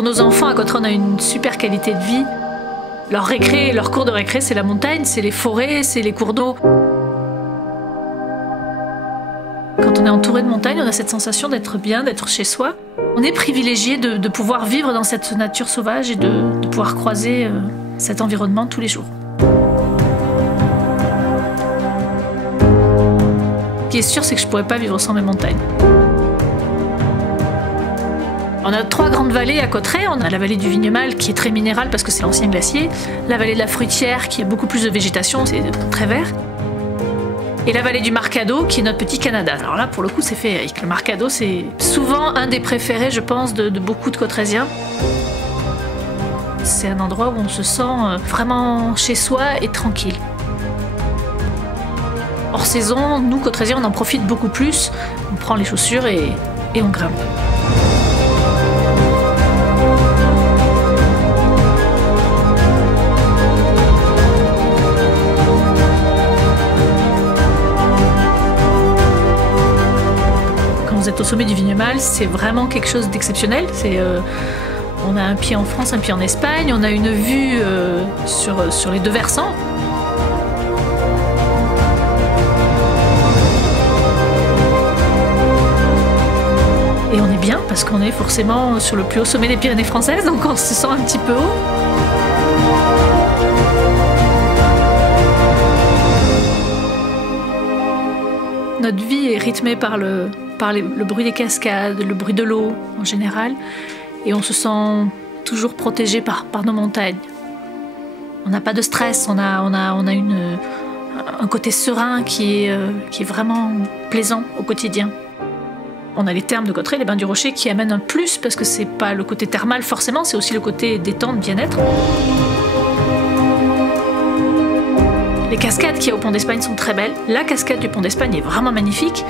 Pour nos enfants, à Cauterets, on a une super qualité de vie. Leur cours de récré, c'est la montagne, c'est les forêts, c'est les cours d'eau. Quand on est entouré de montagnes, on a cette sensation d'être bien, d'être chez soi. On est privilégié de pouvoir vivre dans cette nature sauvage et de pouvoir croiser cet environnement tous les jours. Ce qui est sûr, c'est que je ne pourrais pas vivre sans mes montagnes. On a 3 grandes vallées à Cauterets. On a la vallée du Vignemale qui est très minérale parce que c'est l'ancien glacier. La vallée de la Fruitière qui a beaucoup plus de végétation, c'est très vert. Et la vallée du Marcado qui est notre petit Canada. Alors là, pour le coup, c'est féerique. Le Marcado, c'est souvent un des préférés, je pense, de beaucoup de Cauteresiens. C'est un endroit où on se sent vraiment chez soi et tranquille. Hors saison, nous, Cauteresiens, on en profite beaucoup plus. On prend les chaussures et on grimpe. Quand vous êtes au sommet du Vignemale, c'est vraiment quelque chose d'exceptionnel. On a un pied en France, un pied en Espagne. On a une vue sur les 2 versants. Et on est bien parce qu'on est forcément sur le plus haut sommet des Pyrénées françaises, donc on se sent un petit peu haut. Notre vie est rythmée par le bruit des cascades, le bruit de l'eau en général, et on se sent toujours protégé par nos montagnes. On n'a pas de stress, on a un côté serein qui est vraiment plaisant au quotidien. On a les thermes de Cauterets, les bains du Rocher, qui amènent un plus parce que c'est pas le côté thermal forcément, c'est aussi le côté détente, bien-être. Les cascades qu'il y a au Pont d'Espagne sont très belles. La cascade du Pont d'Espagne est vraiment magnifique.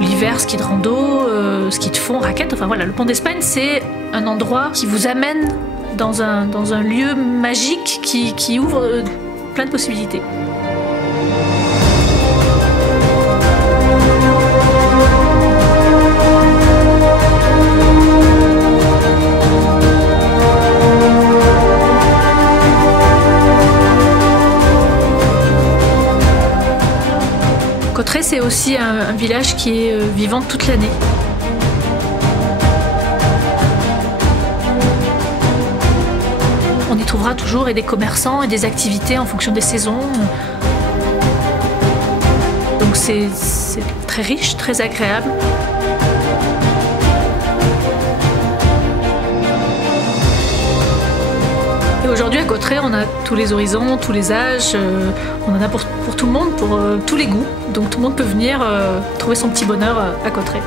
L'hiver, ski de rando, ski de fond, raquette, enfin voilà, le Pont d'Espagne, c'est un endroit qui vous amène dans un lieu magique qui ouvre plein de possibilités. Cauterets, c'est aussi un village qui est vivant toute l'année. On y trouvera toujours des commerçants et des activités en fonction des saisons. Donc c'est très riche, très agréable. Et aujourd'hui à Cauterets, on a tous les horizons, tous les âges, on en a pour tout le monde, pour tous les goûts. Donc tout le monde peut venir trouver son petit bonheur à Cauterets.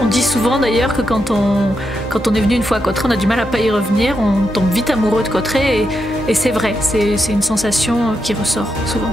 On dit souvent d'ailleurs que quand on est venu une fois à Cauterets, on a du mal à pas y revenir, on tombe vite amoureux de Cauterets et c'est vrai, c'est une sensation qui ressort souvent.